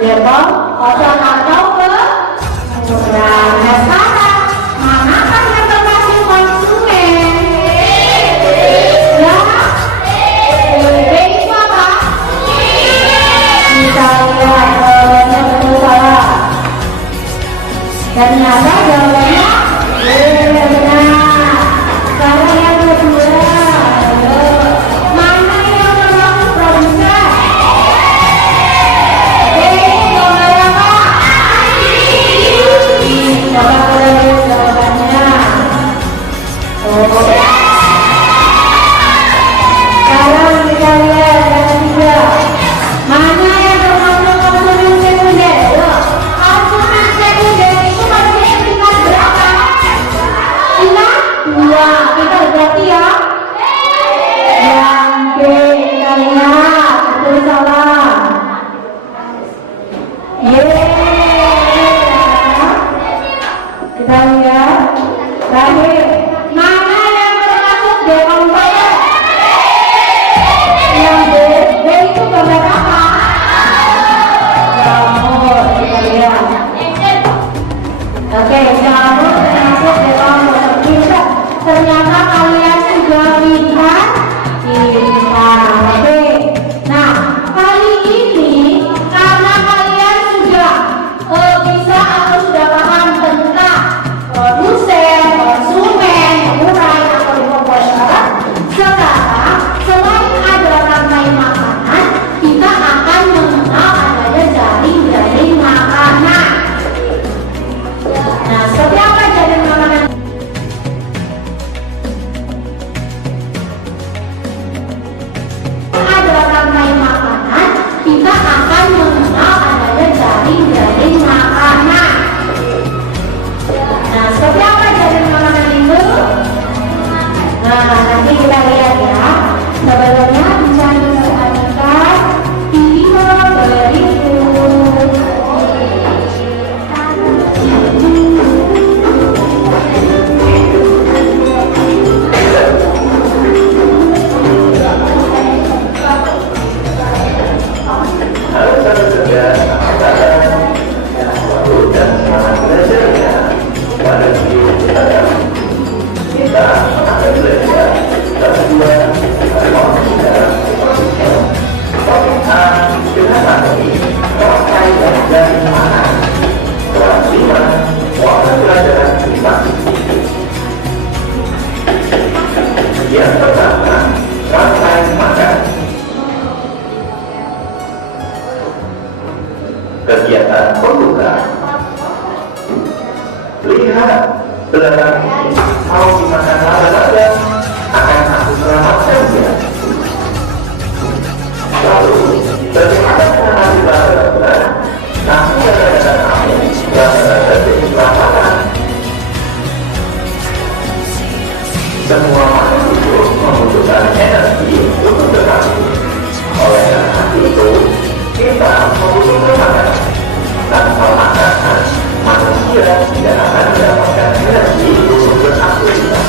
ya toh, otot atau ke kurang. Nah sekarang manakah yang berhasil konsumen? Ya, B itu apa? Kita lihat jawabannya betul salah. Ternyata jawabannya benar. Sekarang yang kedua, mana yang berlaku produsen? Nomor apa? Coba kita lihat jawabannya. Sekarang kita lihat yang ketiga, mana yang termasuk konsumen sekunder? Konsumen sekunder itu masih tingkat berapa? Tingkat 2. Kita berarti ya. Yang B kita lihat betul salah. Kita lihat terakhir, mana yang termasuk D4? Yang B itu gambar apa? Jamur. Kita lihat. Oke, jamur termasuk D4. Bisa. Ternyata kalian sudah lihat. Oke. Nah, kali ini karena kalian sudah bisa atau sudah paham tentang produsen, konsumen, pengurai atau importer. Sekarang selain ada rantai makanan, kita akan mengenal adanya jaring-jaring makanan. Nah, seperti apa jaring makanan? Ada rantai makanan, kita akan mengenal adanya jaring-jaring makanan. Nah, seperti apa jaring makanan itu? Nah, nanti kita lihat ya. Sebelumnya bisa diperhatikan video berikut. Halo saudara-saudara, apa kabar? Selamat dan semangat belajar ya. Pada video kita akan belajar kelas 2 topik A dengan materi rantai dan makanan. Kelas 5 warna pelajaran privasi. Yang pertama, rantai makanan. Kegiatan pembuka. Lihat belakang ini, mau dimakan laba-laba, akan aku selamatkan ya. Lalu, bagaimana mengenali laba-laba? Nanti ada kamu laba-laba jadi lapangan. Semua makhluk hidup membutuhkan energi untuk bertahan. Oleh karena itu, kita membutuhkan makanan. Tanpa makanan, manusia tidak akan mendapatkan energi untuk beraktivitas.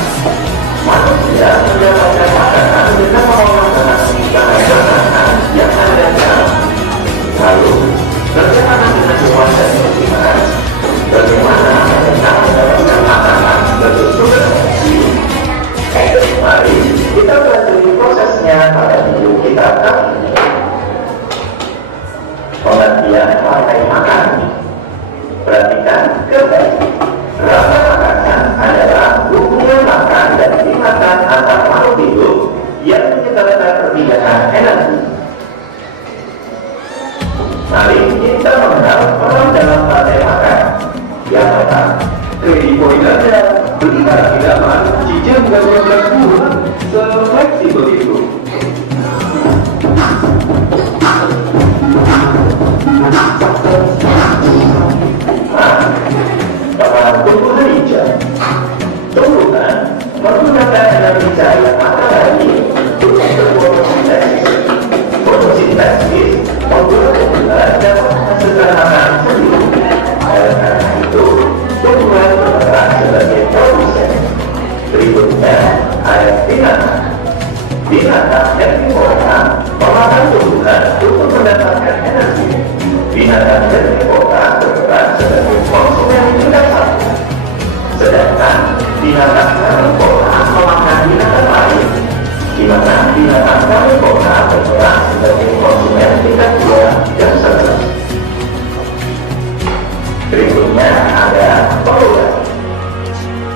Manusia mendapatkan makanan dengan mengolah bahan makanan yang ada di dalam. Lalu, bagaimana dengan hewan dan musiman? Bagaimana mereka mendapatkan makanan berbentuk energi? Mari kita pelajari prosesnya pada video kita kali ini. Pengertian rantai makanan. Perhatikan kembali. Rantai makanan adalah hubungan makan dan dimakan antar makhluk hidup yang menyebabkan perpindahan energi. Mari kita mengenal peran dalam rantai makanan. Yang pertama, poin Anda beli barang idaman, cicil bukan 12 bulan, sefleksibel itu. Tumbuhan hijau. Tumbuhan menggunakan energi cahaya matahari untuk berfotosintesis. Fotosintesis membuat tumbuhan dapat menghasilkan makanan sendiri. Oleh karena itu, tumbuhan berperan sebagai produsen. Berikutnya ada binatang. Binatang yang dimulai memakan tumbuhan untuk mendapatkan energi. binatang jenis kota berperan sebagai konsumen tingkat satu, sedangkan binatang jenis kota memakan binatang lain, di mana binatang jenis kota berperan sebagai konsumen tingkat dua dan seterusnya. Berikutnya ada pengobatan.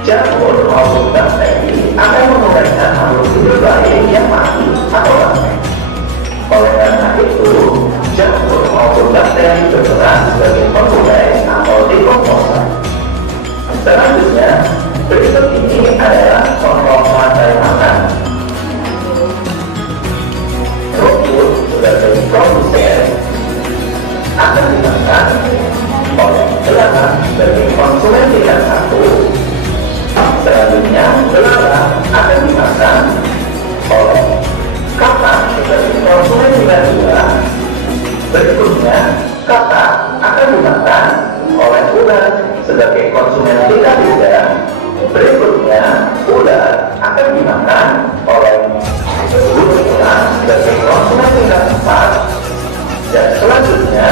Jamur maupun bakteri akan mengobatikan makhluk hidup lain yang mati atau lemah. Oleh karena itu, jamur maupun bakteri berperan sebagai pengurai atau dekomposer. Selanjutnya, berikut ini adalah contoh rantai makan. Rumput sebagai produsen akan dimakan oleh belalang sebagai konsumen tingkat satu. Selanjutnya, belalang akan dimakan oleh katak sebagai konsumen tingkat dua. Berikutnya, katak akan dimakan oleh ular sebagai konsumen tingkat tiga. Berikutnya, ular akan dimakan oleh burung elang sebagai konsumen tingkat empat. Dan selanjutnya,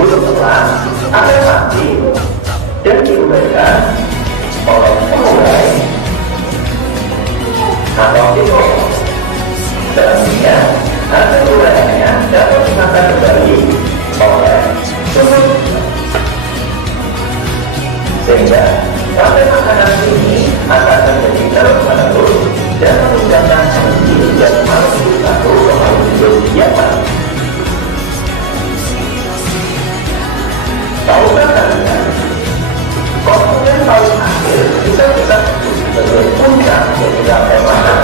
burung elang akan mati dan diubahkan oleh pengurai atau dekomposer. Selanjutnya, hasil uraiannya dapat dimakan kembali oleh sumber, sehingga rantai makanan ini akan menjadi terus menerus dan meningkatkan energi dan makhluk hidup satu ke makhluk hidup yang lain. Tahukah kalian, konsumen paling akhir bisa kita sebut sebagai puncak dari rantai makanan.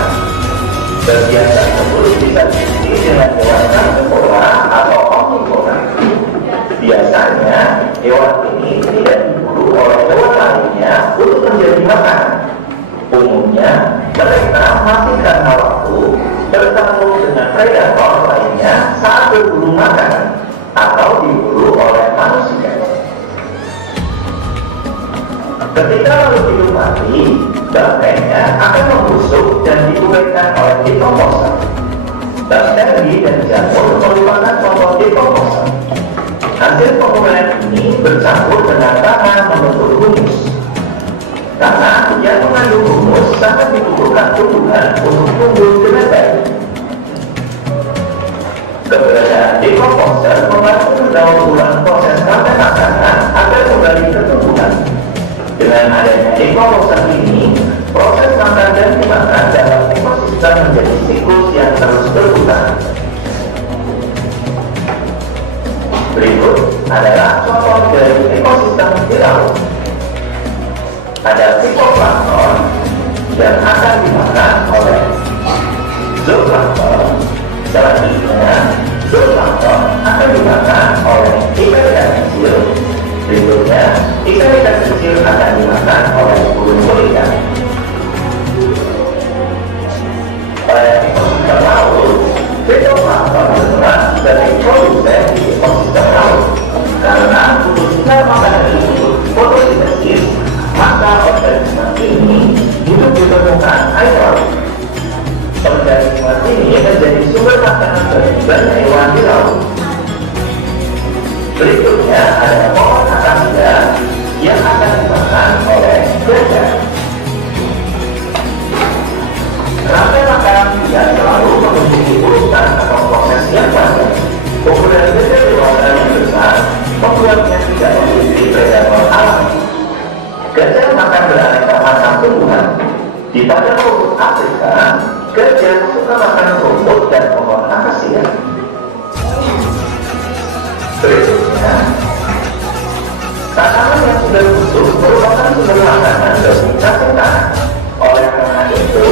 Bagian tersebut bisa diisi dengan hewan karnivora atau omnivora. Biasanya hewan ini tidak diburu oleh hewan lainnya untuk menjadi makanan. Umumnya mereka mati karena waktu bertemu dengan predator lainnya saat berburu makanan atau diburu oleh manusia. Ketika makhluk hidup mati, bangkainya akan membusuk dan diubahkan oleh dekomposer. Bakteri dan jamur merupakan contoh dekomposer. Hasil penguraian ini bercampur dengan tanah membentuk humus. Tanah yang mengandung humus sangat dibutuhkan tumbuhan untuk tumbuh dengan baik. Keberadaan dekomposer membantu mendaur ulang proses rantai makanan agar kembali ke tumbuhan. Dengan adanya dekomposer ini, proses makan dan dimakan dalam ekosistem menjadi siklus yang terus berputar. Berikut adalah contoh dari ekosistem di laut. Ada fitoplankton yang akan dimakan oleh zooplankton. Selanjutnya, zooplankton akan dimakan oleh ikan-ikan kecil. Berikutnya, ikan-ikan kecil akan dimakan oleh burung ikan. Pada ekosistem laut, fitoplankton berperan sebagai produsen di ekosistem laut. Karena khususnya makanan ini fotosintesis, maka organisme ini hidup di permukaan air laut. Organisme ini menjadi sumber makanan bagi banyak hewan di laut. Berikutnya ada pohon akasia yang akan dimakan oleh gajah. Rantai makanan tidak selalu memiliki urutan atau proses yang panjang. Ukuran gajah dewasa yang besar membuatnya tidak memiliki predator alami. Gajah makan beraneka macam tumbuhan. Di padang rumput Afrika, gajah suka makan rumput dan pohon akasia. Berikutnya, tanaman yang sudah busuk merupakan sumber makanan bagi cacing tanah. Oleh karena itu,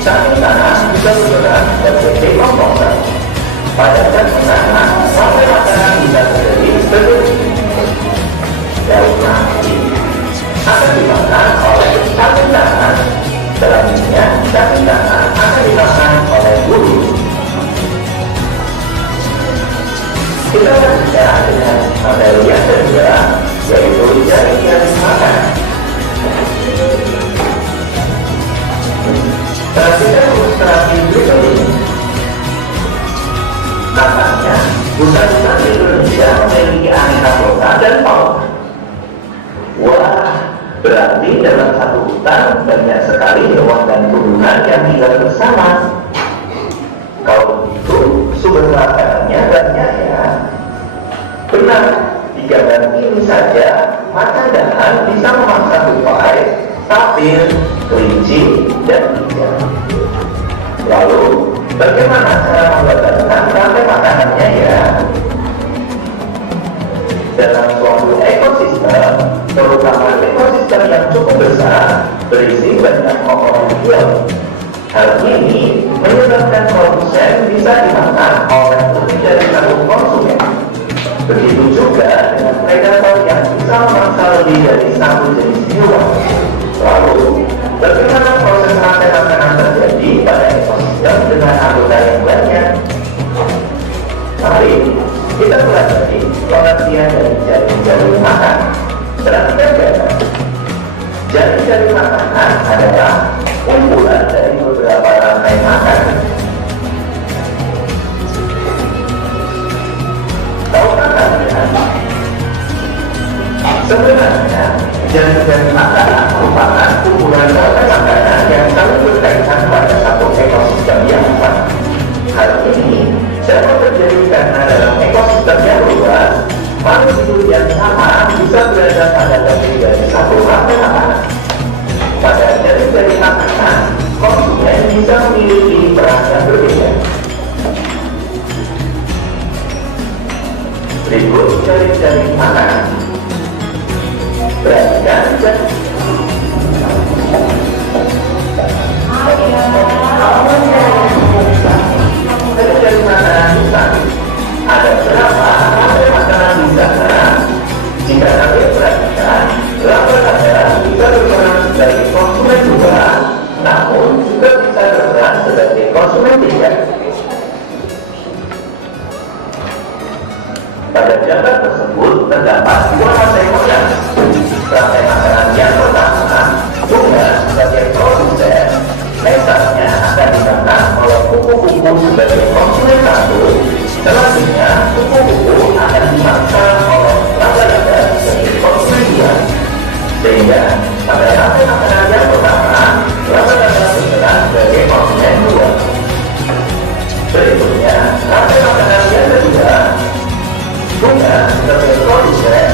cacing tanah bisa berperan sebagai dekomposer. Pada cacing tanah, rantai makanan bisa terjadi seperti daun nasi akan dimakan oleh cacing tanah. Selanjutnya, cacing tanah akan dimakan oleh burung. Kita berbicara dengan materi yang kedua, yaitu jaring makanan. Perhatikan ilustrasi berikut ini. Katanya, hutan-hutan di Indonesia memiliki area hutan banyak sekali hewan dan tumbuhan yang tinggal bersama. Kalau itu sumber makanannya banyak ya. Benar, di gambar ini saja macan dahan bisa memaksa tupai, tapir, kelinci, dan ikan. Lalu, bagaimana cara membuatkan rantai makanannya ya? Dalam suatu ekosistem, terutama ekosistem yang cukup besar, berisi banyak komponen hidup. Hal ini menyebabkan produsen bisa dimakan oleh lebih dari satu konsumen. Begitu juga dengan predator yang bisa memangsa lebih dari satu jenis hewan. Lalu, bagaimana proses rantai makanan terjadi pada ekosistem dengan anggota yang banyak? Mari kita pelajari pengertian dari jaring-jaring makan. Perhatikan ya, jaring-jaring makanan adalah kumpulan dari beberapa rantai makanan. Tahukah kalian? Sebenarnya, jaring-jaring makanan merupakan kumpulan rantai makanan yang saling berkaitan pada satu ekosistem yang sama. Hal ini dapat terjadi karena dalam ekosistem yang luas, makhluk hidup yang sama bisa berada pada lebih dari satu rantai makanan. Pada jaring-jaring makanan, konsumen bisa memiliki peran yang berbeda. Berikut jaring-jaring makanan. Perhatikan dari makanan di sana. Ada berapa rantai makanan di sana? Jika kalian perhatikan, rantai makanan bisa berperan sebagai konsumen juga, namun juga bisa berperan sebagai konsumen tidak. Pada gambar tersebut terdapat dua rantai makanan. Rantai makanan yang pertama, bunga sebagai produsen, letaknya akan dimakan oleh kupu-kupu sebagai konsumen satu. Selanjutnya, kupu-kupu akan dimakan oleh laba-laba sebagai konsumen dua. Sehingga pada rantai makanan yang pertama, laba-laba berperan sebagai konsumen dua. Berikutnya, rantai makanan yang kedua, bunga sebagai produsen,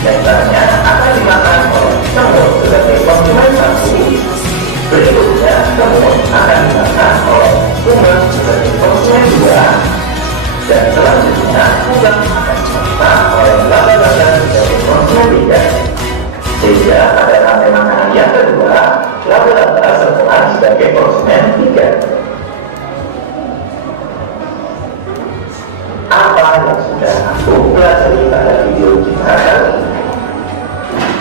letaknya akan dimakan oleh semut sebagai konsumen satu. Berikutnya, semut akan dimakan oleh bunga sebagai konsumen dua. Dan selanjutnya, udang akan dimakan oleh laba-laba sebagai konsumen tiga. Sehingga pada rantai makanan yang kedua, laba-laba berperan sebagai konsumen tiga. Apa yang sudah aku pelajari pada video kita kali ini?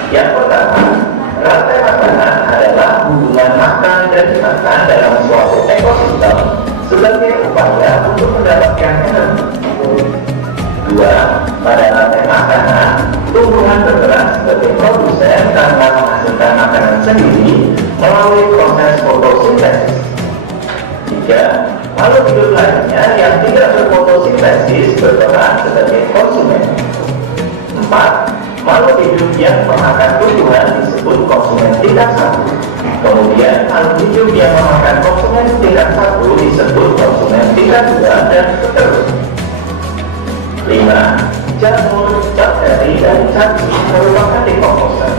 Yang pertama, rantai makanan adalah hubungan makan dan dimakan dalam suatu ekosistem sebagai upaya untuk mendapatkan energi. Dua, pada rantai makanan, tumbuhan berperan sebagai produsen karena menghasilkan makanan sendiri melalui proses fotosintesis. Tiga, makhluk hidup lainnya yang tidak berfotosintesis berperan sebagai konsumen. Empat, makhluk hidup yang memakan tumbuhan disebut konsumen tingkat satu. Kemudian makhluk hidup yang memakan konsumen tingkat satu disebut konsumen tingkat dua dan seterusnya. 5. Jamur, bakteri, dan cacing merupakan dekomposer.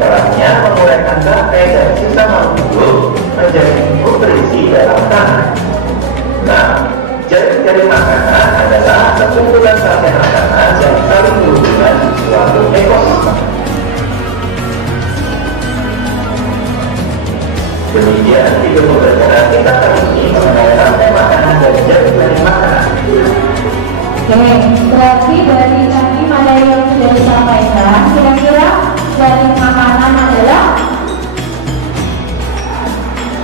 Perannya menguraikan bakteri dan sisa makhluk hidup menjadi nutrisi dalam tanah. Nah, jaring-jaring makanan adalah sekumpulan rantai makanan yang saling berhubungan di suatu ekosistem. Demikian video pembelajaran kita kali ini mengenai rantai makanan dan jaring-jaring makanan. Oke, berarti dari tadi materi yang sudah disampaikan, kira-kira jaring makanan adalah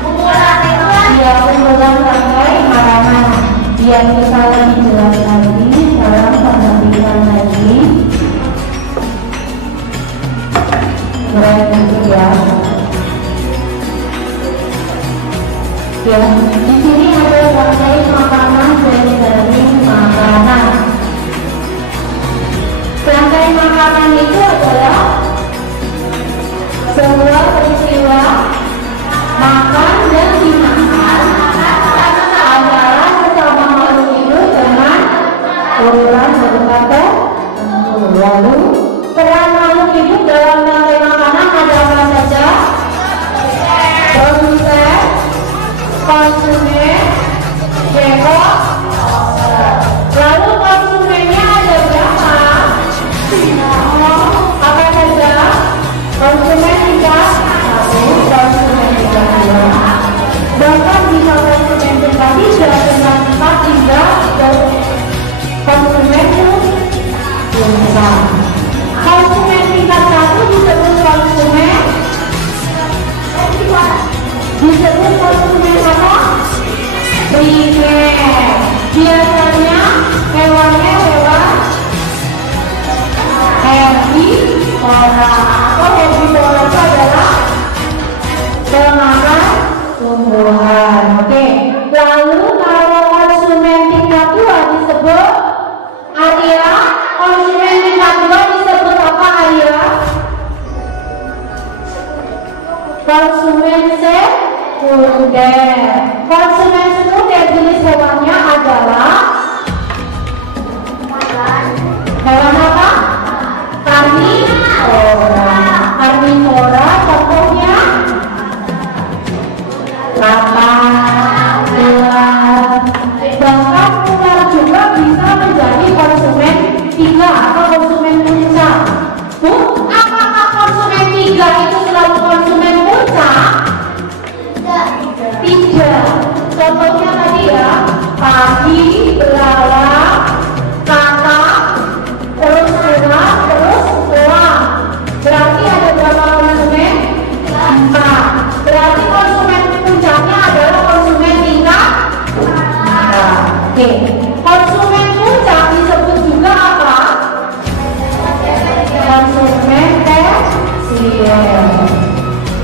kumpulan rantai makanan. Biar kita lebih jelas lagi dalam pendampingan lagi. Berarti ya. Ya, di sini ada rantai makanan dari makanan. Rantai makanan itu adalah sebuah peristiwa konsumen jengkol. Lalu konsumennya ada berapa? Apa saja? Konsumen 3, 1, konsumen 3. Bahkan bisa konsumen tingkat 3 dengan 4 hingga konsumen puncak. Konsumen tingkat 1 disebut konsumen apa? Primer. Biasanya hewannya hewan herbivora. Atau herbivora itu adalah pemakan tumbuhan. Oke. Lalu kalau konsumen tingkat 2 disebut Arya. Konsumen tingkat 2 disebut apa Arya? Konsumen sekunder. Konsumen sekunder jenis hewannya adalah hewan apa? Karnivora. Karnivora contohnya katak, ular. Bahkan ular juga bisa menjadi konsumen 3 atau konsumen puncak. Apakah konsumen 3 itu selalu konsumen puncak? Tidak. Contohnya tadi ya, padi, belalang, katak, terus ular, terus elang. Berarti ada berapa konsumen? 4. Berarti konsumen puncaknya adalah konsumen tingkat 4. Oke. Konsumen puncak disebut juga apa? Konsumen tersier.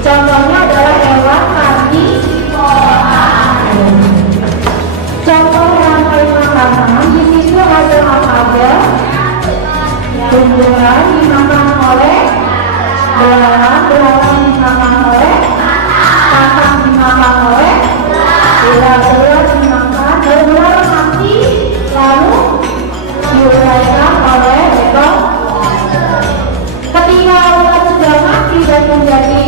Contohnya adalah hewan karnivora. Contoh rantai makanan di situ ada apa aja? Tumbuhan dimakan oleh belalang, belalang dimakan oleh katak, dimakan oleh ular dimakan, ular mati lalu diuraikan oleh ekor. Ketika ular sudah mati dan menjadi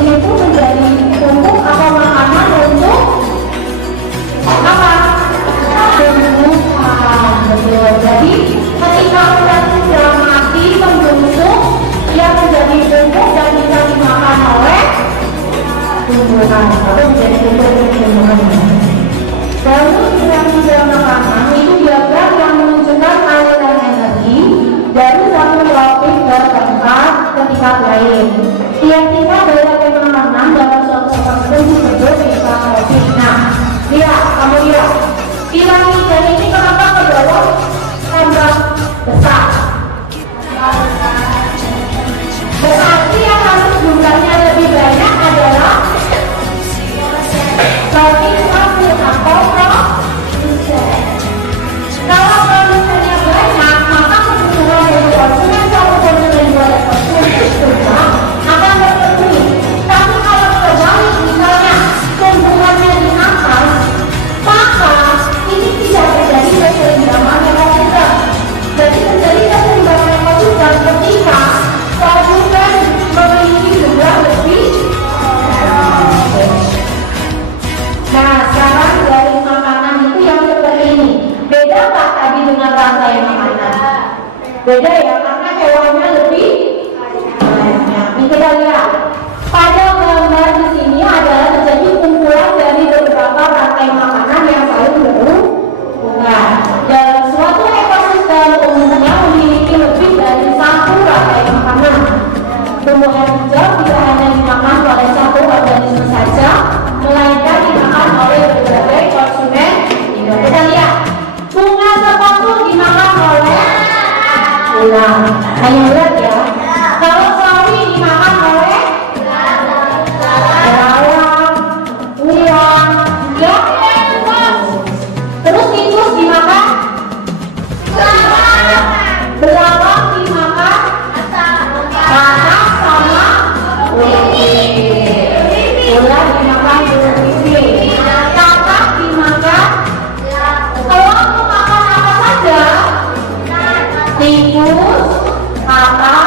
ini pun menjadi pupuk atau makanan untuk apa? Tumbuhan. Betul. Jadi ketika ular sudah mati membusuk, dia menjadi pupuk dan bisa dimakan oleh tumbuhan atau menjadi pupuk tumbuhan. Lalu piramida makanan itu diagram yang menunjukkan aliran energi dari satu tropik ke tempat lain. Tiap-tiap dari makanan dalam suatu tempat disebut tropik. Nah, lihat, kamu lihat piramida ini kenapa ke bawah tambah besar? Berarti yang harus jumlahnya lebih banyak adalah tropik 1 atau produsen. Kalau produsennya banyak, maka kebutuhan dari konsumen satu konsumen 2 dan konsumen 3 akan terpenuhi. Tapi kalau terbalik, misalnya tumbuhannya di atas, maka ini tidak terjadi keseimbangan ekosistem. Jadi terjadi keseimbangan ekosistem ketika konsumen memiliki jumlah lebih. Nah, sekarang dari makanan itu yang seperti ini. Beda nggak tadi dengan rantai makanan? Beda ya, karena hewannya lebih banyak. Ini kita lihat. Pada gambar di sini adalah terjadi kumpulan dari beberapa rantai makanan yang saling berhubungan. Dalam suatu ekosistem umumnya memiliki lebih dari satu rantai makanan. Tumbuhan hijau tidak hanya dimakan oleh satu organisme saja, melainkan dimakan oleh berbagai konsumen. Kita lihat, bunga sepatu dimakan oleh ular. Hanya lihat ya. Kalau sawi dimakan oleh belalang, ular, ya. Terus tikus dimakan belalang dimakan katak sama ular dimakan pipih, katak dimakan. Kalau makan apa saja? Tikus, katak,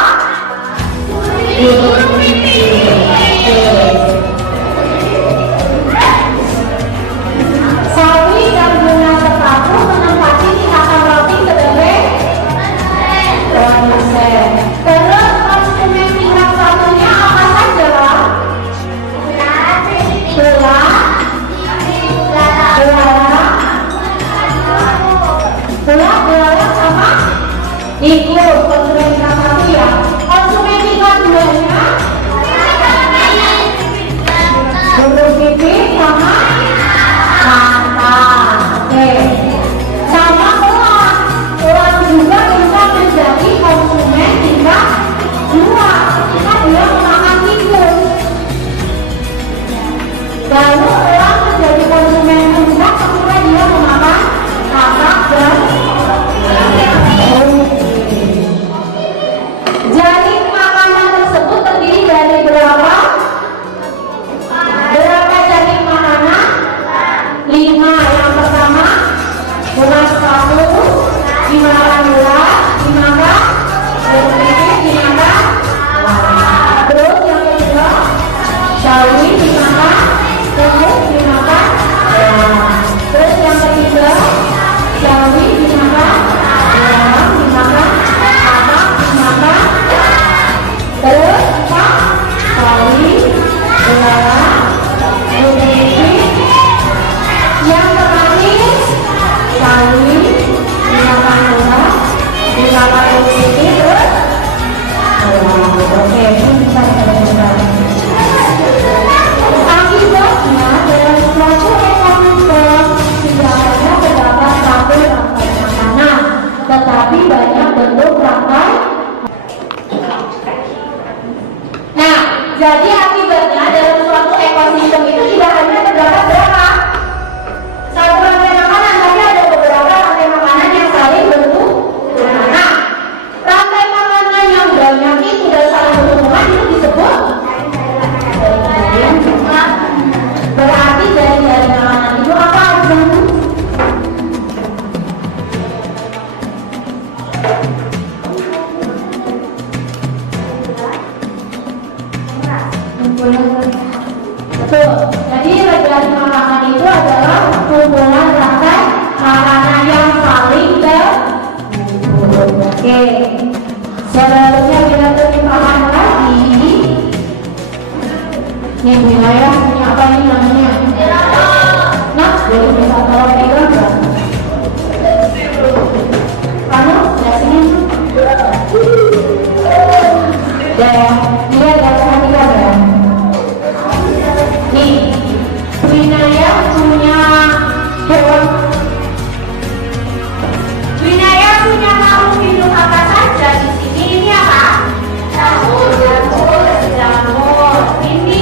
yang satu dimakan ular, dimakan berpikir, dimakan terus yang kedua sawi dimakan, terus dimakan terus yang ketiga sawi dimakan, dimakan apa dimakan terus empat sawi belalang berpikir yang terakhir sawi dimakan ular, dimakan berpikir terus oke, ini bisa kita akibatnya dalam suatu ekosistem tidak hanya terdapat satu rantai makanan, tetapi banyak bentuk rantai. Nah, jadi akibatnya dalam suatu ekosistem itu tidak hanya terdapat berapa? Satu rantai makanan, tapi ada beberapa rantai makanan yang saling berhubungan. Nah, rantai makanan yang banyak itu dan saling berhubungan itu disebut berarti dari makanan itu apa aja? Betul. Jadi dari makanan itu adalah kumpulan rantai makanan yang saling berhubungan. Oke. Selanjutnya kita terlimpahan lagi. Ini wilayah punya apa ini namanya? Nah, boleh minta tolong pegang nggak? Kamu lihat sini. Dan dia lihat perhatikan ya. Nih, wilayah punya hewan. Wilayah punya makhluk hidup apa saja di sini? Ini apa? Jamur. Ini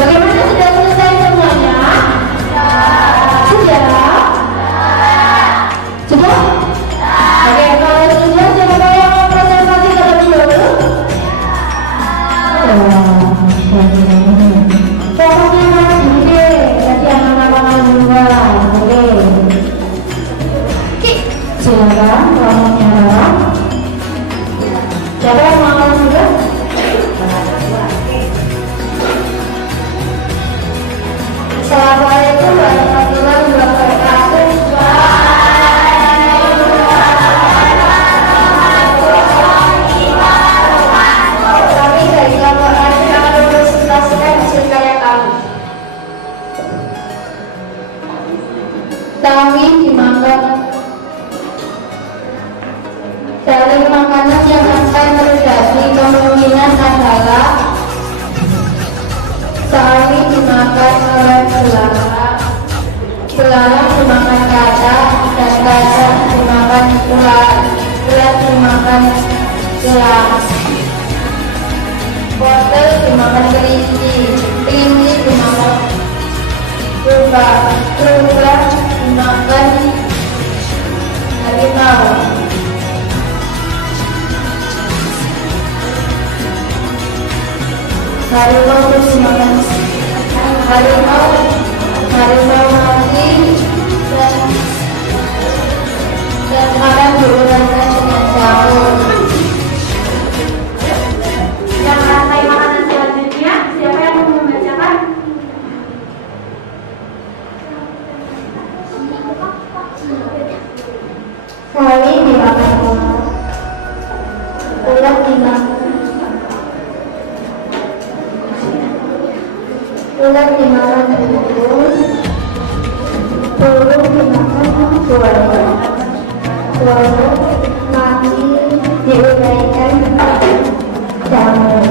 Bagaimana, sudah selesai semuanya? Sudah? Sudah? Oke, kalau sudah siapa yang mau presentasi terlebih dahulu? Pokoknya mana bude, tadi anak-anak dua. Oke. Silakan, ngomongnya. Siapa yang mau juga? Assalamualaikum warahmatullahi wabarakatuh. Kami dari kelompok yang lulus presentasikan hasil karya kami. Kami dimakan dari makanan yang akan terjadi kemungkinan adalah kami dimakan oleh belalang dimakan kaca, dan kaca dimakan ular dimakan gelang, wortel dimakan kelinci dimakan rubah dimakan harimau. Harimau dimakan harimau mati dan akan diuraikan dengan daun. Yang rantai makanan selanjutnya, siapa yang mau membacakan? Kali dimakan ulat dimakan burung dimakan buaya mati diuraikan jamur.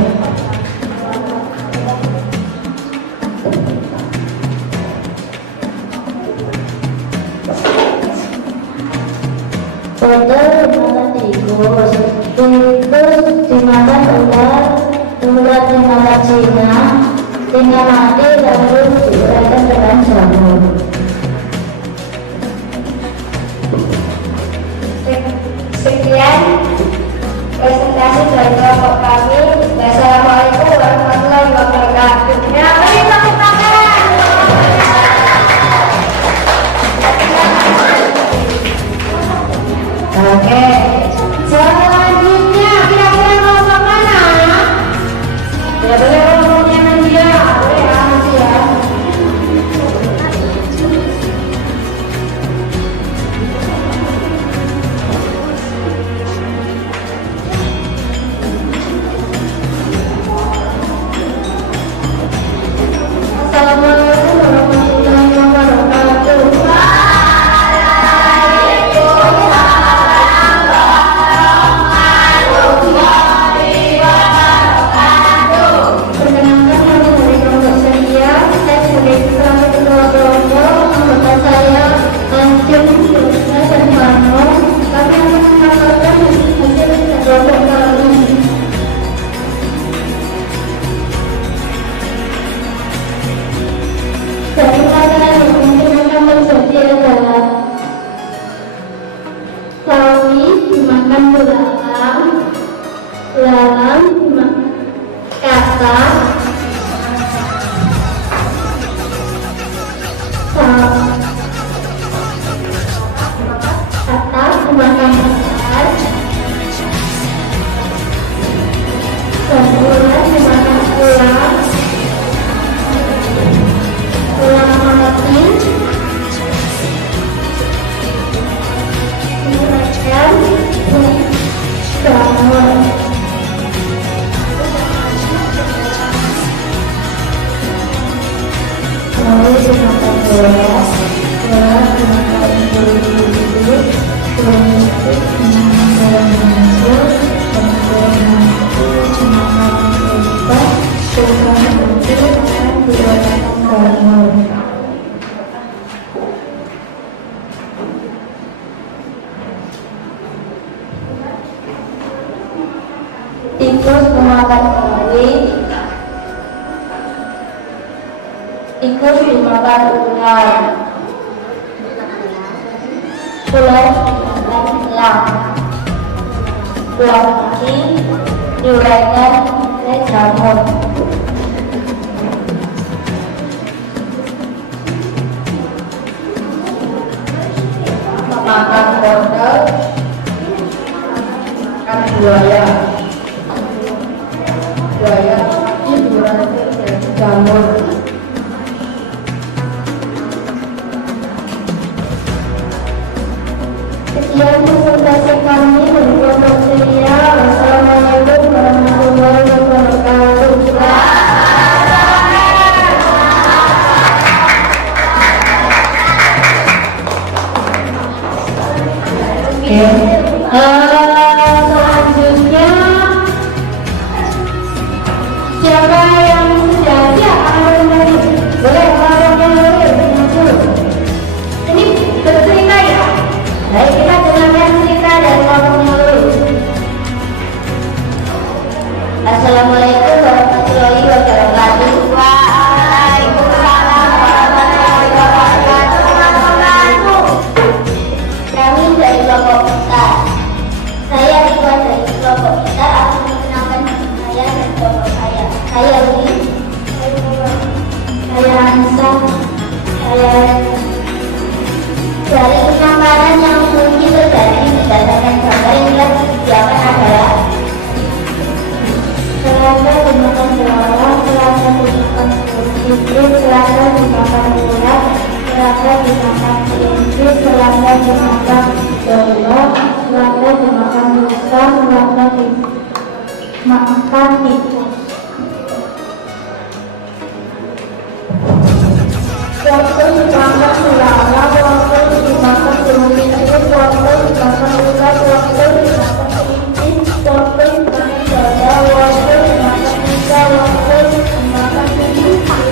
Wortel dimakan tikus dimakan ular dimakan singa mati lalu diuraikan dengan jamur. Sekian presentasi dari kelompok kami. Wassalamualaikum warahmatullahi wabarakatuh. Ya, mari tepuk tangan. Oke, selanjutnya kira-kira mau kemana? Ya boleh ngomongnya nanti ya, boleh nanti ya. Tikus memakan kambing, tikus dimakan ular, ular dimakan elang, lagi diuraikan oleh jamur. Memakan kodok, makan buaya. Buaya ini diuraikan oleh jamur. Sekian presentasi kami dari kelompok ceria. Wassalamualaikum warahmatullahi wabarakatuh. Selanjutnya siapa yang sudah siap akan mulai? Boleh orang yang mulai maju. Ini bercerita ya. Baik, kita dengarkan cerita dari kelompok yang mulai. Assalamualaikum warahmatullahi wabarakatuh. Waalaikumsalam warahmatullahi wabarakatuh. Kami dari kelompok kita. Saya Rika dari kelompok kita akan mengenalkan saya dan kelompok saya. Saya Uli, saya Anissa, saya dari penampilan yang mungkin terjadi berdasarkan gambar yang telah disediakan adalah Selasa dimakan belalang, Selasa dimakan sipit, Selasa dimakan ulat, Selasa dimakan kelinci, Selasa dimakan domba, Selasa dimakan rusa, Selasa dimakan tikus. Waktu dimakan belalang, waktu dimakan kelinci, waktu dimakan ulat, waktu dimakan kelinci, waktu dimakan domba, waktu dimakan rusa, waktu dimakan tikus.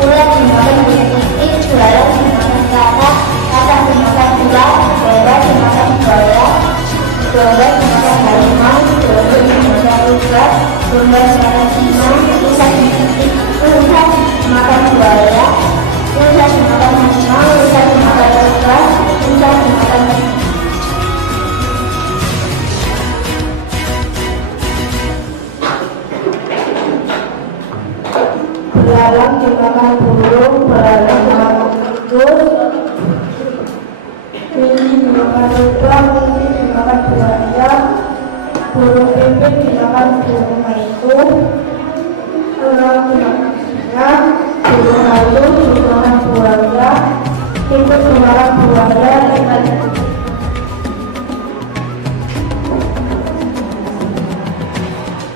Ulat dimakan kelinci, belalang dimakan katak, katak dimakan ulat, domba dimakan buaya, domba dimakan harimau, domba dimakan rusa, domba dimakan singa, rusa dimakan buaya, rusa dimakan harimau, rusa dimakan rusa, rusa dimakan belalang dimakan burung, belalang dimakan tikus, kelinci dimakan rusa, kelinci dimakan buaya, burung pipit dimakan burung maiku, elang dimakan singa, burung hantu dimakan buaya, tikus dimakan buaya,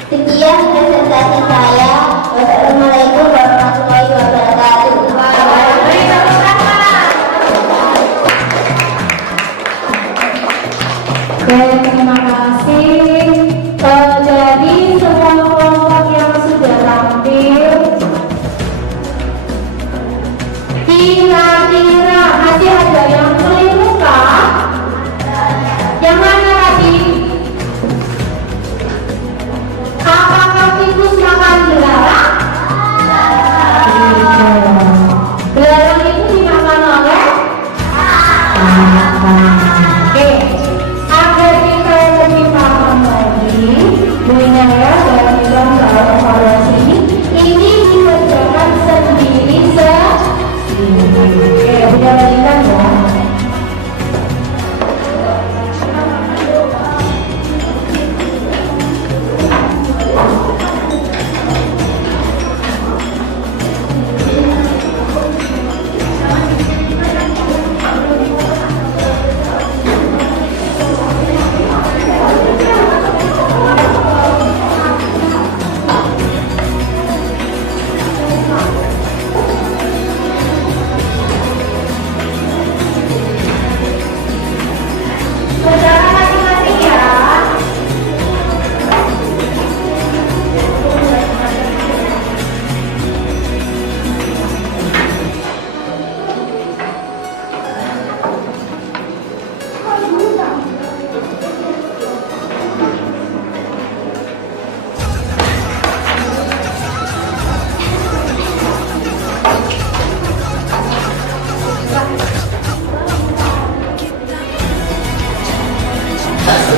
sekian presentasi saya. Wassalamualaikum warahmatullahi wabarakatuh. Terima kasih. Jadi semua kelompok yang sudah tampil, kira-kira masih ada yang keliru kah? Yang mana tadi? Apakah tikus makan belalang? Belalang itu dimakan oleh? Oke, agar kita lebih paham That's